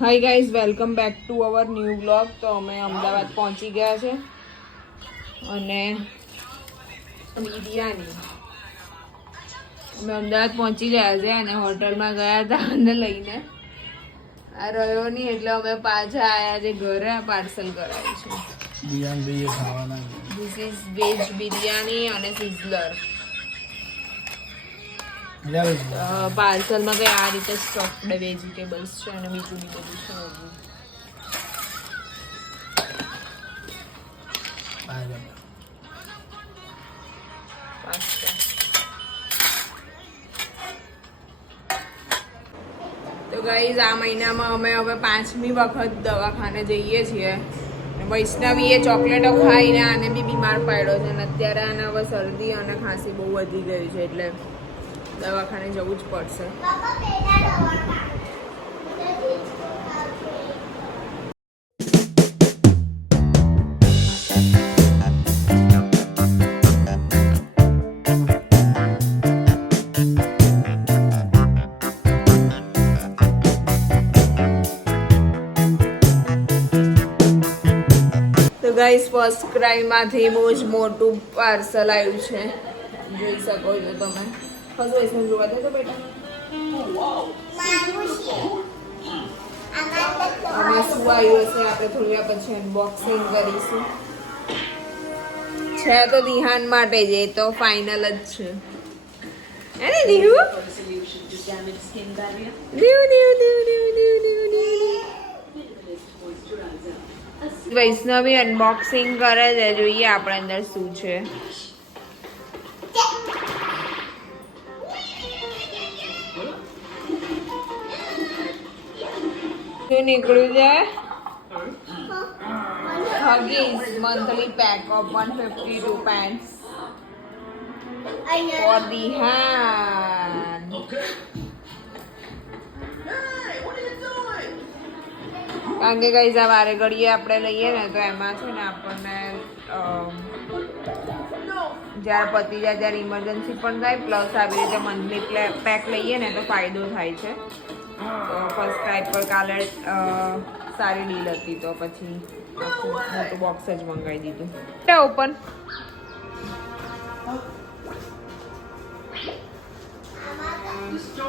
Hi guys welcome back to our new blog તો અમે અમદાવાદ પહોંચી ગયા છે. અને બિરયાની. અમે અમદાવાદ પહોંચી ગયા છે અને હોટલમાં ગયા હતા અને લઈને. આ રહ્યો નહીં એટલે અમે પાછા આવ્યા છે ઘરે પાર્સલ કરાવ્યું છે. ધીસ ઇઝ વેજ બિરયાની અને સિઝલર પાર્સલમાં કંઈ આ રીતે સ્ટોક્ડ વેજીટેબલ્સ છે અને બીજું બી બધું છે. તો ગાઈઝ આ મહિનામાં અમે હવે પાંચમી વખત દવાખાને જઈએ છીએ. વૈષ્ણવીએ ચોકલેટો ખાઈને આને બી બીમાર પાડ્યો છે અને અત્યારે આને હવે શરદી અને ખાંસી બહુ વધી ગઈ છે એટલે દવાખાને જવું જ પડશે. તો ગાઈસ ફર્સ્ટ ક્રાઈમાંથી બહુ જ મોટું પાર્સલ આવ્યું છે. જોઈ શકો છો તમે. ફર્સ્ટ વૈષ્ણવ જોવા દે તો બેટા. અને શું આવ્યું હશે? આપણે થોડી વાર પછી અનબોક્સિંગ કરીશું. છે તો દિહાન માટે જ, એ તો ફાઇનલ જ છે. હે ને દીહુ દીહુ દીહુ દીહુ દીહુ દીહુ દીહુ દીહુ વૈષ્ણવી અનબોક્સિંગ કરે છે. જોઈએ આપણે અંદર શું છે. શું નીકળ્યું છે. Huggies monthly pack of one fifty two pants for the hand કારણ કે કઈ આ વારે ઘડીએ આપણે લઈએ ને તો એમાં છે ને આપણને જ્યારે પતી જાય ત્યારે ઇમરજન્સી પણ થાય પ્લસ આવી રીતે મંથલી પેક લઈએ ને તો ફાયદો થાય છે. ફર્સ્ટ ટાઈપ પર કાલે સારી ડીલ હતી તો પછી મોટું બોક્સ જ મંગાવી દીધું. ઓપન ઝેપ્ટો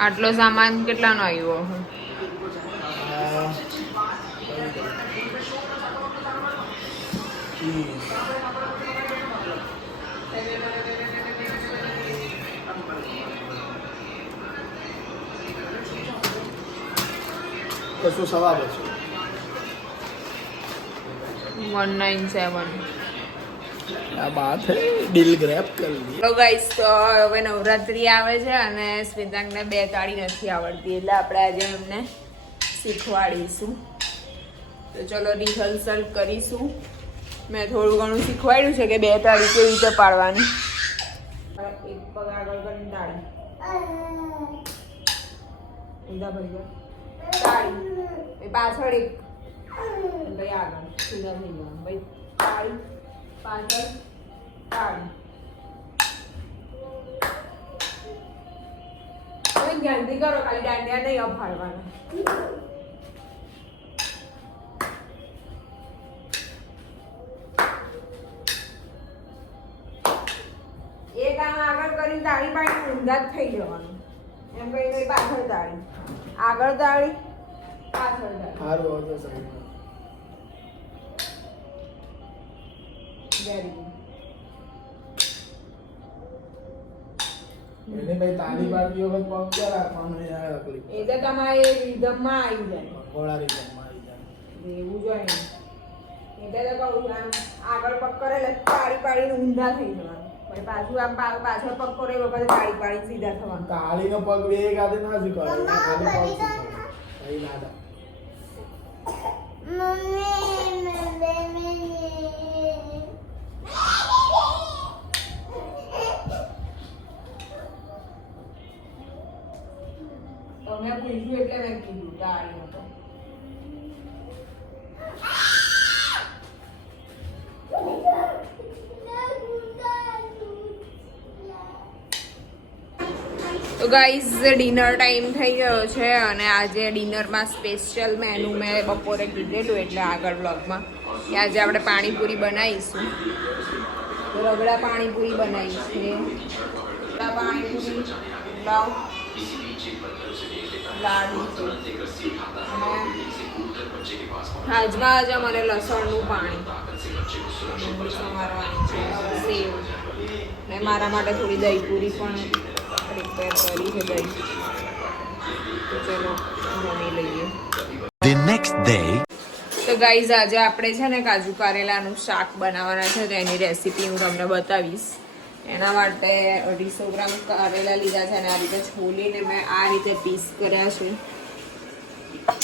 આટલો સામાન કેટલાનો આવ્યો? આ ચીઝ કશું સવા બસો વન નાઇન સેવન બાત હે દિલ ગ્રેપ કર લી. તો ગાઈસ તો હવે નવરાત્રી આવે છે અને સ્મિતાંગને બે તાળી નથી આવડતી, એટલે આપણે આજે એમને શીખવાડીશું. તો ચલો રિહર્સલ કરીશું. મેં થોડું ઘણું શીખવાડ્યું છે કે બે તાળી કેવી રીતે પાડવાની. એક પગ આગળ કરીને તાળી. ઊંધા ભરી જાઓ. તાળી. પાછળ એક. ભાઈ આગળ. થઈ જવાનું ભાઈ, તાળી. પાછળ તાળી જલ્દી કરો, ખાલી દાંડિયા નહીં અફાડવાના આગળ કરીને તાળી પાડી ઊંધા થઈ જવાનું. એમ કઈ પાછળ તાળી. આગળ તાળી, પાછળ તાળી. સારું એને ભાઈ તાળી પાડતી વખત પગ ક્યાં રાખવાનો યાર તકલીફ એ તો તમારે રિધમમાં આવી જાય. ઘોડા રીતે મારી જાય. એવું જોઈએ ને. એટલે તો કહું છું આમ આગળ પગ કરે એટલે પાડી પાડીને ઊંધા થઈ જવાનું. પણ પાછું આમ પાછળ પગ કરે એ વખતે પાડી પાડી સીધા થવાનું. તાળીનો પગ બે ગાતે ના શીખવાય એને ખાલી પગ ના. થાય. તો તો ગાઈઝ ડિનર ટાઈમ થઈ ગયો છે અને આજે ડિનરમાં સ્પેશિયલ મેનુ મેં બપોરે કીધેલું એટલે આગળ બ્લોગમાં કે આજે આપણે પાણીપુરી બનાવીશું. રગડા પાણીપુરી બનાવી રગડા પાણીપુરી લાવ લાડુ હાજમાં આજે અમારે લસણનું પાણી. સમારવાની છે, સેવ. ને મારા માટે થોડી દહીં પૂરી પણ પ્રિપેર કરી છે દહીં. ચલો જમી લઈએ. The next day. તો ગાઈઝ આજે આપણે છે ને કાજુ કારેલાનું શાક બનાવવાના છે તો એની રેસીપી હું તમને બતાવીશ. એના માટે અઢીસો ગ્રામ કારેલા લીધા છે અને આ રીતે છોલીને મેં આ રીતે પીસ કર્યા છે.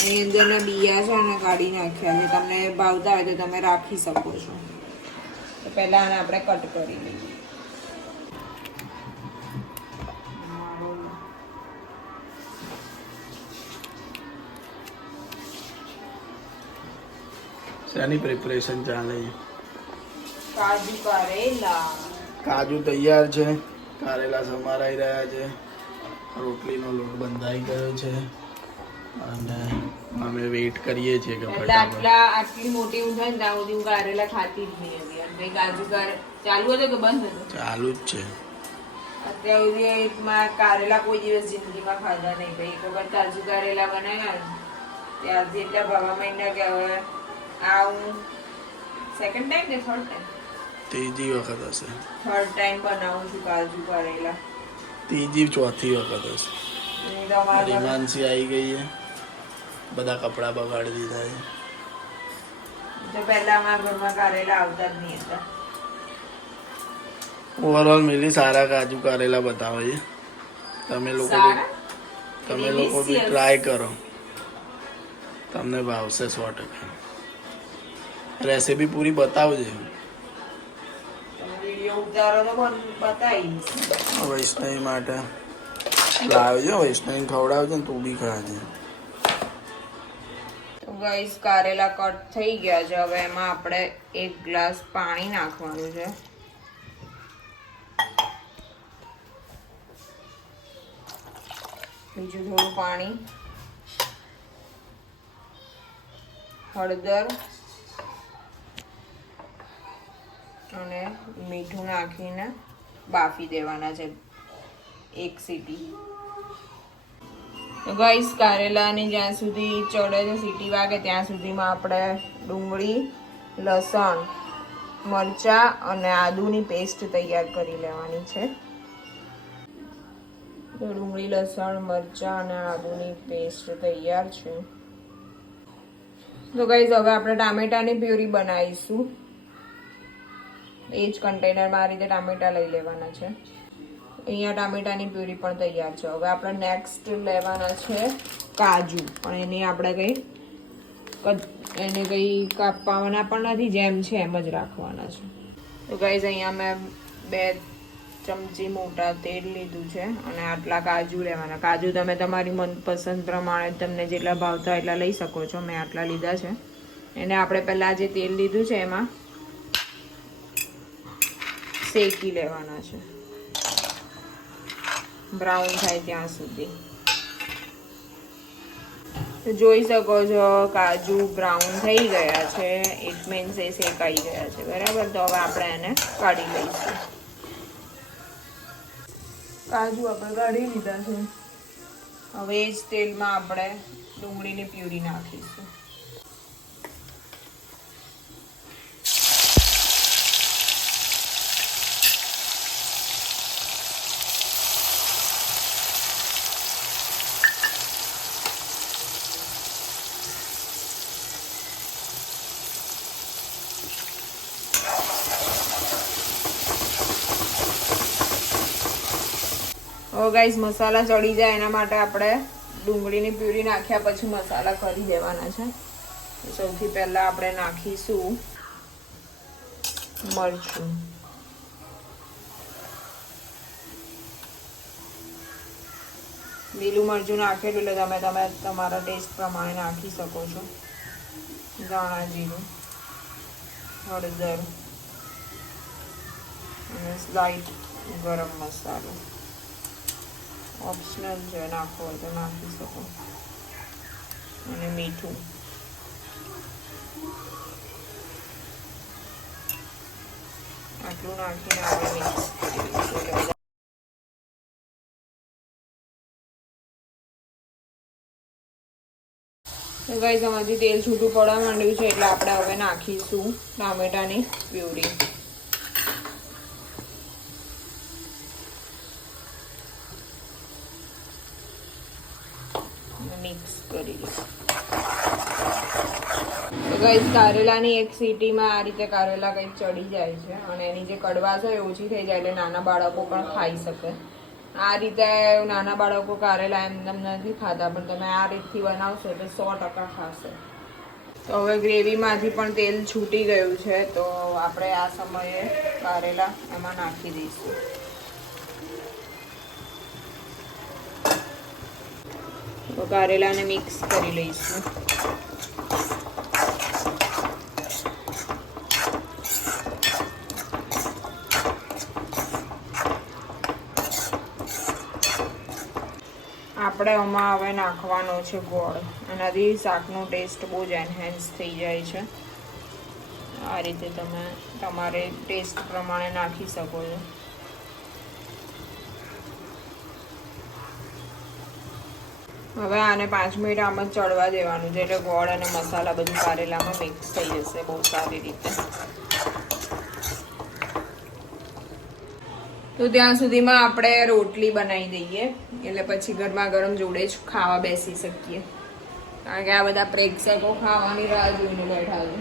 એની અંદરના બિયા છે અને કાઢી નાખ્યા છે. તમને ભાવતા હોય તો તમે રાખી શકો છો. તો પહેલાં આને આપણે કટ કરી લઈએ. શેની પ્રિપરેશન ચાલે છે? કાજુ કારેલા. કાજુ તૈયાર છે. કારેલા સમારાઈ રહ્યા છે. રોટલીનો લોટ બંધાઈ ગયો છે. અને અમે વેઇટ કરીએ છીએ કે આટલા આટલી મોટી ને ત્યાં સુધી હું કારેલા ખાતી જ નહીં હતી. અને કાજુ કારે ચાલુ હતો કે બંધ હતો? ચાલુ જ છે. અત્યાર સુધી માં કારેલા કોઈ દિવસ જિંદગીમાં ખાધા નહીં. ભાઈ એક વખત કાજુ કારેલા બનાવ્યા ત્યારથી એટલા ભાવા મહિના કે હવે આ સેકન્ડ ટાઈમ ને થર્ડ ટાઈમ ત્રીજી વખત હશે. થર્ડ ટાઈમ બનાવું છું કાજુ કારેલા. ત્રીજી ચોથી વખત હશે. રીમાનસી આવી ગઈ છે. બધા કપડાં બગાડી દીધા છે. તો પહેલા અમારા ઘરમાં કારેલા આવતા જ નહીં હતા. ઓવરઓલ મિલી સારા કાજુ કારેલા બતાવે છે. તમે લોકો તમે લોકો બી ટ્રાય કરો. તમને ભાવશે સો ટકા. રેસીપી પૂરી બતાવજે. વૈષ્ણવી માટે. લાવજો વૈષ્ણવી ખવડાવજો ને તું બી ખાજે. ગાઈસ કારેલા કટ થઈ ગયા છે. હવે એમાં આપણે એક ગ્લાસ પાણી નાખવાનું છે. બીજું થોડું પાણી. હળદર અને મીઠું નાખીને બાફી દેવાના છે એક સીટી. તો ગાઈસ કારેલાની જ્યાં સુધી ચડે છે, સીટી વાગે, ત્યાં સુધીમાં આપણે ડુંગળી, લસણ, મરચાં અને આદુની પેસ્ટ તૈયાર કરી લેવાની છે. તો ડુંગળી, લસણ, મરચાં અને આદુની પેસ્ટ તૈયાર છે. તો ગાઈસ હવે આપણે ટામેટાની પ્યુરી બનાવીશું. એ જ કન્ટેનરમાં આ રીતે ટામેટા લઈ લેવાના છે. અહીંયા ટામેટાની પ્યુરી પણ તૈયાર છે. હવે આપણે નેક્સ્ટ લેવાના છે કાજુ. પણ એની આપણે કંઈ એને કંઈ કાપવાના પણ નથી, જેમ છે એમ જ રાખવાના છે. તો ગાઈઝ અહીંયા મેં બે ચમચી મોટા તેલ લીધું છે અને આટલા કાજુ લેવાના. કાજુ તમે તમારી મનપસંદ પ્રમાણે તમને જેટલા ભાવતા એટલા લઈ શકો છો. મેં આટલા લીધા છે. એને આપણે પહેલાં જે તેલ લીધું છે એમાં શેકી લેવાના છે. બ્રાઉન થાય ત્યાં સુધી. જોઈ શકો છો, કાજુ બ્રાઉન થઈ ગયા છે. ઇટ મીન્સ એ શેકાઈ ગયા છે. બરાબર? તો હવે આપણે એને કાઢી લઈશું. કાજુ આપણે કાઢી લીધા છે. હવે એ જ તેલમાં આપણે ડુંગળીની પ્યુરી નાખીશું. ગાઈસ મસાલા ચડી જાય એના માટે આપણે ડુંગળીની પ્યુરી નાખ્યા પછી મસાલા કરી દેવાના છે. સૌથી પહેલા આપણે નાખીશું મરચું. લીલું મરચું નાખેલું એટલે તમે તમે તમારા ટેસ્ટ પ્રમાણે નાખી શકો છો. ધાણા જીરું, હળદર, અને સ્લાઇટ ગરમ મસાલો. ઓપ્શનલ છે નાખો તો નાખી શકો. અને મીઠું. આટલું નાખીને આપણે મિક્સ કરી દઈશું એટલે બધા તો ગાઈસ આમાંથી તેલ છૂટું પડવા માંડ્યું છે એટલે આપણે હવે નાખીશું ટામેટાની પ્યુરી. મિક્સ કરી દઈશું તો ગાઈસ કારેલાની એક સીટીમાં આ રીતે કારેલા કંઈક ચડી જાય છે અને એની જે કડવાશ હોય ઓછી થઈ જાય એટલે નાના બાળકો પણ ખાઈ શકે. આ રીતે નાના બાળકો કારેલા એમ નથી ખાતા, પણ તમે આ રીતથી બનાવશો તો સો ટકા ખાશે. તો હવે ગ્રેવીમાંથી પણ તેલ છૂટી ગયું છે, તો આપણે આ સમયે કારેલા એમાં નાખી દઈશું. તો કારેલાને મિક્સ કરી લઈશું. આપણે આમાં હવે નાખવાનો છે ગોળ. એનાથી શાકનો ટેસ્ટ બહુ જ એન્હેન્સ થઈ જાય છે. આ રીતે તમે તમારે ટેસ્ટ પ્રમાણે નાખી શકો છો. હવે આને પાંચ મિનિટ આમ જ ચડવા દેવાનું છે એટલે ગોળ અને મસાલા બધું કારેલામાં મિક્સ થઈ જશે બહુ સારી રીતે. તો ત્યાં સુધીમાં આપણે રોટલી બનાવી દઈએ. એટલે પછી ગરમા ગરમ જોડે જ ખાવા બેસી શકીએ. કારણ કે આ બધા પ્રેક્ષકો ખાવાની રાહ જોઈને બેઠા છે.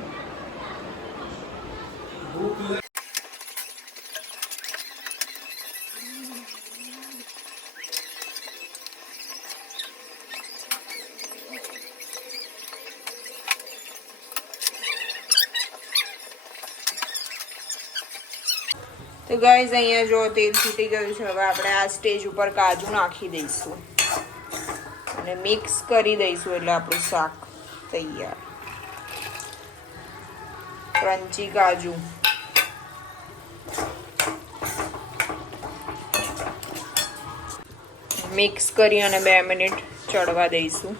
તો ગાઈઝ અહીંયા જો તેલ છૂટી ગયું છે, હવે આપણે આ સ્ટેજ ઉપર કાજુ નાખી દઈશું. અને મિક્સ કરી દઈશું એટલે આપણું શાક તૈયાર. ક્રન્ચી કાજુ. મિક્સ કરી અને બે મિનિટ ચડવા દઈશું.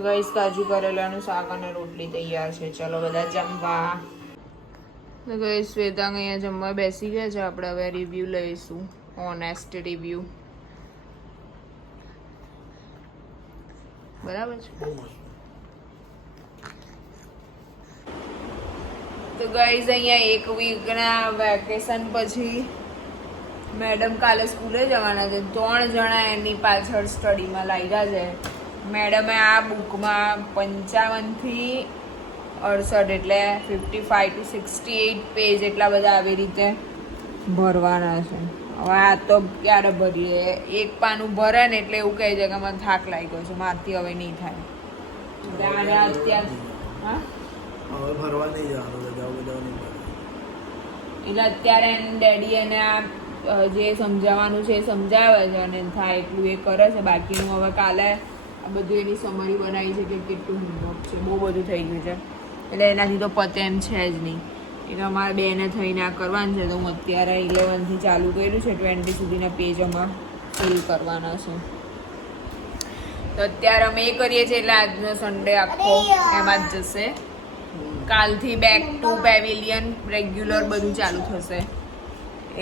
તો ગઈશ કાજુ કરેલાનું શાક અને રોટલી તૈયાર છે. ચલો બધા જમવા. તો ગઈ શ્વેતાંગ અહીંયા જમવા બેસી ગયા છે. આપણે હવે રિવ્યૂ લઈશું. ઓનેસ્ટ રિવ્યૂ બરાબર છે? તો ગાઈઝ અહીંયા એક વીકના વેકેશન પછી મેડમ કાલે સ્કૂલે જવાના છે. ત્રણ જણા એની પાછળ સ્ટડીમાં લાગ્યા છે. મેડમે આ બુકમાં પંચાવનથી અડસઠ એટલે fifty five to sixty eight page એટલા બધા આવી રીતે ભરવાના છે. હવે આ તો ક્યારે ભરીએ? એક પાનું ભરે ને એટલે એવું કહે છે કે મને થાક લાગ્યો છે મારથી હવે નહીં થાય. અત્યાર હા? હવે ફરવા નહીં જવાનું બધા બધા એટલે અત્યારે એને ડેડી એને આ જે સમજાવવાનું છે એ સમજાવે છે અને થાય એટલું એ કરે છે. બાકીનું હવે કાલે બધું એની સમરી બનાવી છે કે કેટલું હોમવર્ક છે. બહુ બધું થઈ ગયું છે. એટલે એનાથી તો પતે એમ છે જ નહીં. એટલે અમારે બેને થઈને આ કરવાનું છે, તો હું અત્યારે ઇલેવનથી ચાલુ કર્યું છે ટ્વેન્ટી સુધીના પેજ અમારે ફિલ કરવાના છે. તો અત્યારે અમે એ કરીએ છીએ, એટલે આજનો સન્ડે આખો એમાં જ જશે. કાલથી બેક ટુ પેવિલિયન રેગ્યુલર બધું ચાલુ થશે.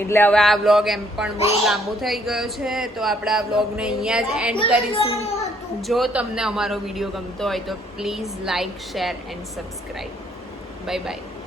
એટલે હવે આ વ્લોગ એમ પણ બહુ લાંબુ થઈ ગયો છે, તો આપણે આ વ્લોગને અહીંયા જ એન્ડ કરીશું. જો તમને અમારો વીડિયો ગમતો હોય તો please like share and subscribe. Bye bye.